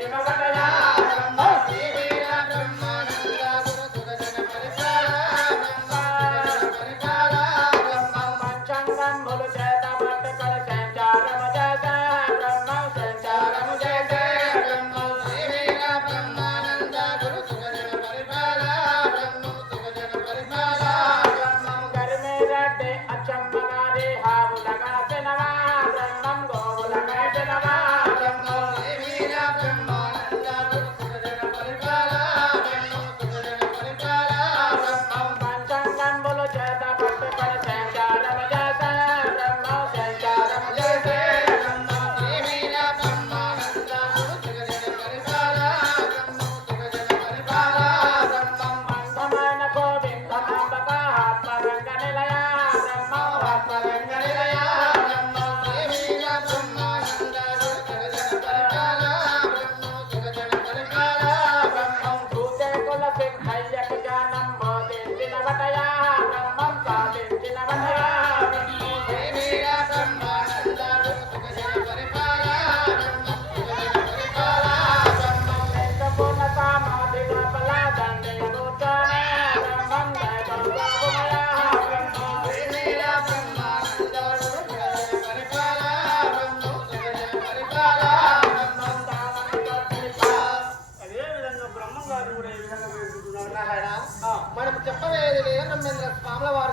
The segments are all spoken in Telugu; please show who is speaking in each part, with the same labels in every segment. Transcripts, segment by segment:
Speaker 1: Thank you.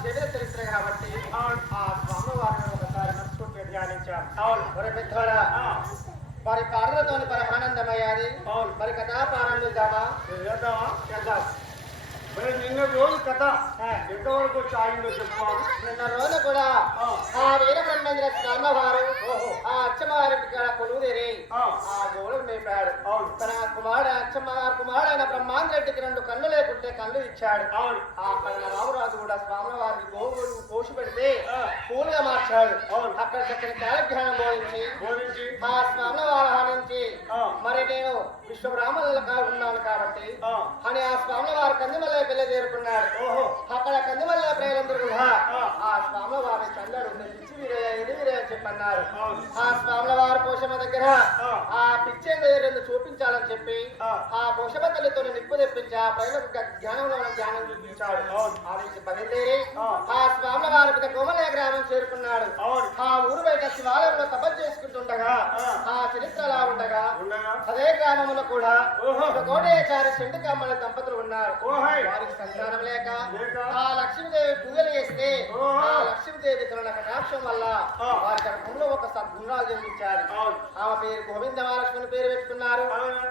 Speaker 1: వారి చరిత్ర కాబట్టి ఆ స్వాముల వారిని ఒకసారి మనసుకుంటే ధ్యానించాం.
Speaker 2: అవును.
Speaker 1: మరి వారి పాటలతోని పరమానందమయ్యాది
Speaker 2: అవును.
Speaker 1: మరి కథా ప్రారంభిద్దామా
Speaker 2: చేద్దామా?
Speaker 1: చేద్దాం.
Speaker 2: మరి నిన్న రోజు కథ. ఎంతవరకు వచ్చి ఆగిందో చెప్పుకోవాలి
Speaker 1: నిన్న రోజు కూడా
Speaker 2: ఆ.
Speaker 1: వారు
Speaker 2: ఓహో.
Speaker 1: ఆ అచ్చమ్మవారి కొలువుదేరి
Speaker 2: ఆ,
Speaker 1: గోడలు మేపాడు
Speaker 2: అవును.
Speaker 1: తన కుమారుడు అచ్చమ్మగారు బ్రహ్మాండ్రెడ్డికి రెండు కళ్ళు లేకుంటే కళ్ళు ఇచ్చాడు.
Speaker 2: అవును.
Speaker 1: ఆ పైన రామరాజు కూడా స్వాముల వారికి గోవులు కోసి పెడితే పూలుగా మార్చాడు.
Speaker 2: అవును.
Speaker 1: అక్కడ చక్కని కాలజ్ఞానం బోధించి
Speaker 2: బోధించి.
Speaker 1: ఆ స్వాముల వారి నుంచి
Speaker 2: ఆ.
Speaker 1: మరి నేను విశ్వబ్రాహ్మణులుగా ఉన్నాను కాబట్టి అని ఆ స్వాముల వారు కందిమల్ల పెళ్ళి చేరుకున్నాడు
Speaker 2: ఓహో.
Speaker 1: అక్కడ కందిమల్ల ప్రజలందరూ కూడా
Speaker 2: ఆ.
Speaker 1: స్వాముల వారిని చందడు చెప్పన్నారు ఆ స్వాముల వారి పోషమ దగ్గర
Speaker 2: ఆ.
Speaker 1: పిచ్చేంద రెండు చూపించాలని చెప్పి
Speaker 2: ఆ.
Speaker 1: పోషమ తల్లితో నిప్పు తెప్పించి ఆ ప్రజలకు జ్ఞానంలో జ్ఞానం చూపించాడు
Speaker 2: అవును.
Speaker 1: ఆ బయలుదేరి స్వాముల వారి కోమలయ గ్రామం చేరుకున్నాడు ఆ ఊరు బయట శివాలయంలో తపస్సు చేసుకుంటుండగా
Speaker 2: ఆ.
Speaker 1: చరిత్ర అలా ఉండగా అదే గ్రామంలో కూడా
Speaker 2: ఓహో.
Speaker 1: ఒక కోటేచారి చెండుకమ్మల దంపతులు ఉన్నారు వారికి సంతానం లేక ఆ లక్ష్మీదేవి పూజలు చేస్తే. ఆ లక్ష్మీదేవి కటాక్షం వల్ల. వారి గర్భంలో ఒక సద్గుణాలు జన్మించారు. ఆమె పేరు గోవింద మహాలక్ష్మిని పేరు పెట్టుకున్నారు.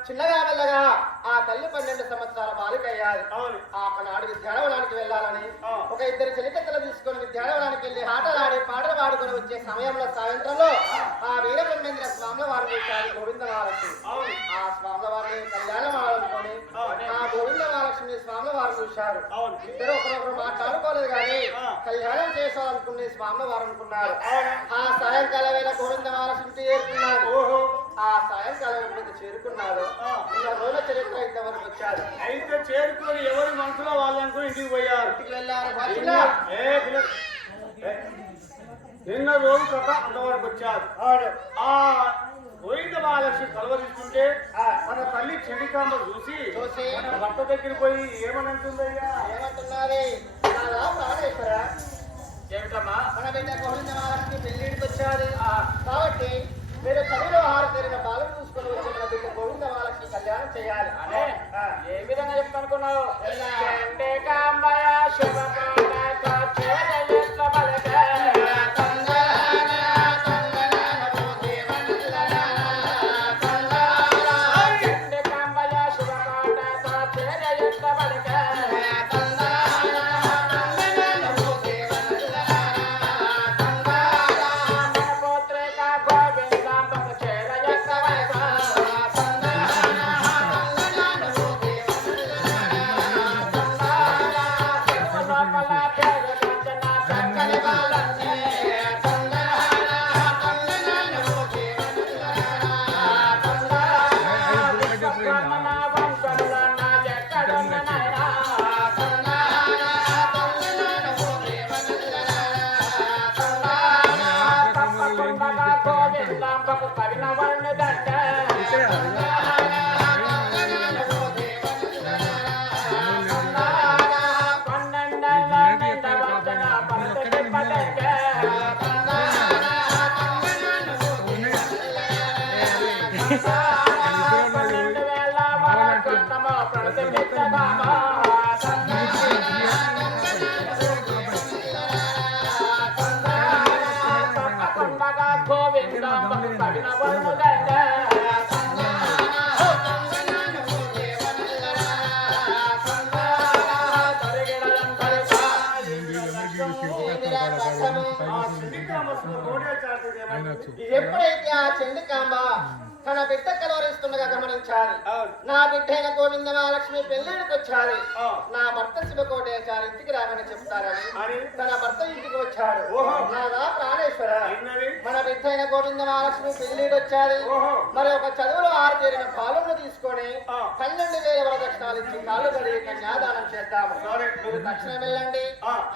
Speaker 1: చిన్నగా వెళ్ళగా ఆ తల్లి పన్నెండు సంవత్సరాల బాలిక అయ్యారు
Speaker 2: అవును.
Speaker 1: ఆనాడు విద్యాడవనానికి వెళ్ళాలని. ఒక ఇద్దరు చెలికత్తలు తీసుకొని విద్యాడవనానికి వెళ్ళి ఆటలాడి పాటలు పాడుకొని వచ్చే సమయంలో సాయంత్రంలో ఆ వీరబ్రహ్మేంద్ర స్వామి వారు చూశారు గోవింద మహాలక్ష్మి
Speaker 2: అవును
Speaker 1: ఆ స్వాముల వారిని కళ్యాణం ఆడుకొని
Speaker 2: అవును.
Speaker 1: ఆ గోవింద మహాలక్ష్మి స్వాముల
Speaker 2: అవును.
Speaker 1: ఇద్దరు ఒకరొకరు మాట్లాడుకోలేదు కానీ. కళ్యాణం చేసుకోవాలనుకునే స్వాముల వారు అనుకున్నారు. ఆ. సాయంకాల వేళ గోవింద మహాలక్ష్మి చేరుకున్నారు.
Speaker 2: ఓహో.
Speaker 1: ఆ సాయంకాలం. నిన్న రోజుల చరిత్ర ఇంతవరకు వచ్చారు.
Speaker 2: అయితే చేరుకొని ఎవరి మనసులో వాళ్ళనుకుని ఇంటికి పోయారు?
Speaker 1: ఇంటికి వెళ్ళారు.
Speaker 2: నిన్న- రోజు కథ అంతవరకు వచ్చారు. ఆ గోవింద మహాలక్ష్మి కలవరిస్తుంటే
Speaker 1: ఆ.
Speaker 2: మన తల్లి చెడికాంబ చూసి
Speaker 1: చూసి.
Speaker 2: మన భర్త దగ్గర పోయి ఏమనంటుందయ్యా?
Speaker 1: ఏమంటున్నది ఎప్పుడైతే ఆ చెండుకాంబ తన బిడ్డ కలవరిస్తుండగా గమనించాలి నా బిడ్డ అయిన గోవింద మహాలక్ష్మి పెళ్ళిడికి వచ్చారు నా భర్త శివకోటేశారు ఇంటికి రామని చెప్తారని తన భర్త ఇంటికి వచ్చాడు. నాదా ప్రాణేశ్వర? మన బిడ్డ అయిన గోవింద మహాలక్ష్మి పెళ్ళిడి వచ్చారు. మరి ఒక చదువులో ఆరు చేరిన పాలను తీసుకొని. పన్నెండు వేల వరదక్షిణాలు ఇచ్చి కాళ్ళు కడిగి కన్యాదానం చేద్దాము. మీరు తక్షణం వెళ్ళండి.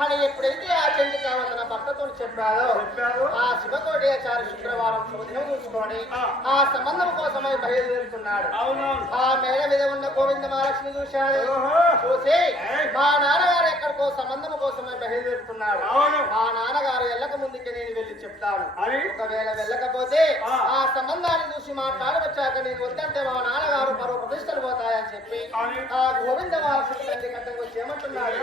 Speaker 1: అని ఎప్పుడైతే ఆ చెంది కావ తన భర్తతో చెప్పారో
Speaker 2: చెప్పారు.
Speaker 1: ఆ శివకోటేచారి శుక్రవారం శుభదినం చూసుకొని
Speaker 2: ఆ.
Speaker 1: ఆ సంబంధం కోసమై బయలుదేరుతున్నాడు. ఆ మేడ మీద ఉన్న గోవింద మహాలక్ష్మి చూశాడు. చూసి. మా నాన్నగారు ఎక్కడికో సంబంధం కోసమై బయలుదేరుతున్నాడు.
Speaker 2: అవును.
Speaker 1: మా నాన్నగారు వెళ్ళక ముందుకే నేను వెళ్ళి చెప్తాను.
Speaker 2: అని
Speaker 1: ఒకవేళ వెళ్ళకపోతే
Speaker 2: ఆ.
Speaker 1: సంబంధాన్ని చూసి మాట్లాడి వచ్చాక నేను వద్దంటే మా నాన్నగారు మరో ప్రతిష్టలు పోతాయని చెప్పి ఆ గోవింద మహాలక్ష్మి తండ్రి కట్టకు వచ్చి ఏమంటున్నాడు?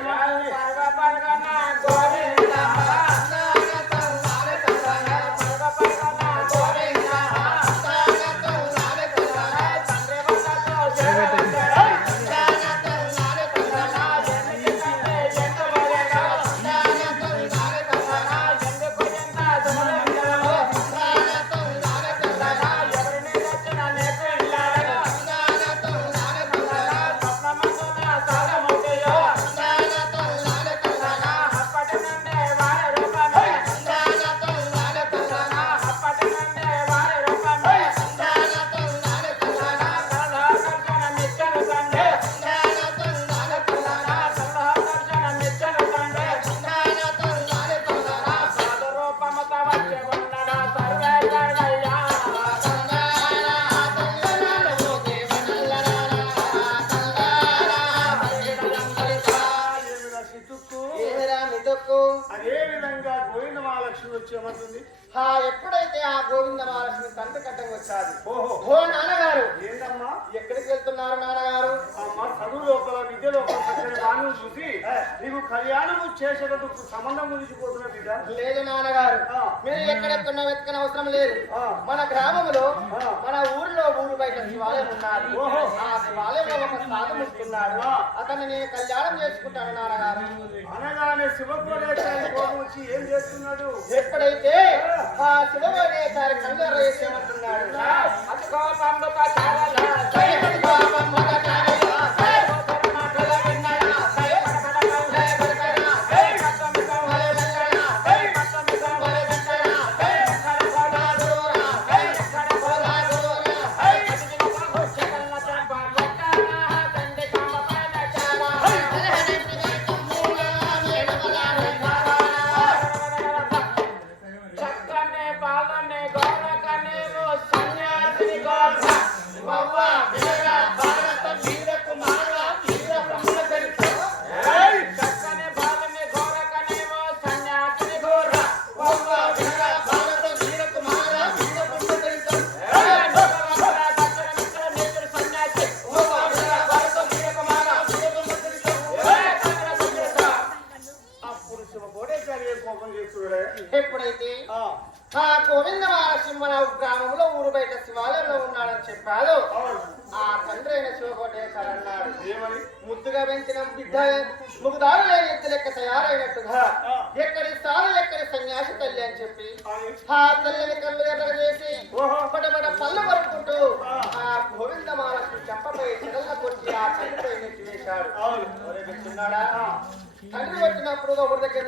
Speaker 1: వచ్చాది
Speaker 2: ఓహో.
Speaker 1: నాన్నగారు.
Speaker 2: ఏంటమ్మా
Speaker 1: ఎక్కడికి వెళ్తున్నారు నాన్నగారు?
Speaker 2: అమ్మ చదువు లోపల విద్య లోపల బాణం చూసి నీకు కళ్యాణము చేసేటప్పుడు సంబంధం మునిగిపోతున్న బిడ్డ.
Speaker 1: లేదు నాన్నగారు. మీరు ఎక్కడెక్కడ వెతకన అవసరం లేదు. మన గ్రామంలో. మన ఊరిలో ఊరు బయట శివాలయం ఉన్నది.
Speaker 2: ఓహో.
Speaker 1: ఆ శివాలయంలో ఒక సాధు ముట్టున్నాడు
Speaker 2: ఆ.
Speaker 1: అతన్ని నేను కళ్యాణం చేసుకుంటాను నాన్నగారు.
Speaker 2: అనగానే శివకోలేచారి కోపం వచ్చి ఏం చేస్తున్నాడు?
Speaker 1: ఎప్పుడైతే ఆ. శివగారి కళ్ళు వేసేమంటున్నాడు
Speaker 3: చక్కనే
Speaker 1: ముగుదారు లేని ఎత్తు లెక్క తయారైనట్టుగా. ఎక్కడి సారు ఎక్కడి సన్యాసి తల్లి అని చెప్పి ఆ తల్లిని కళ్ళు చేసి పటపట పళ్ళు పరుకుంటూ
Speaker 2: ఆ.
Speaker 1: గోవింద మహాలక్ష్మి చెంపపై చెడల్ల కొట్టి ఆ తండ్రిపై నెత్తి వేశాడు
Speaker 2: అవును
Speaker 1: ఒరే పెట్టున్నాడా తండ్రి వచ్చినప్పుడు ఒకరి
Speaker 2: దగ్గర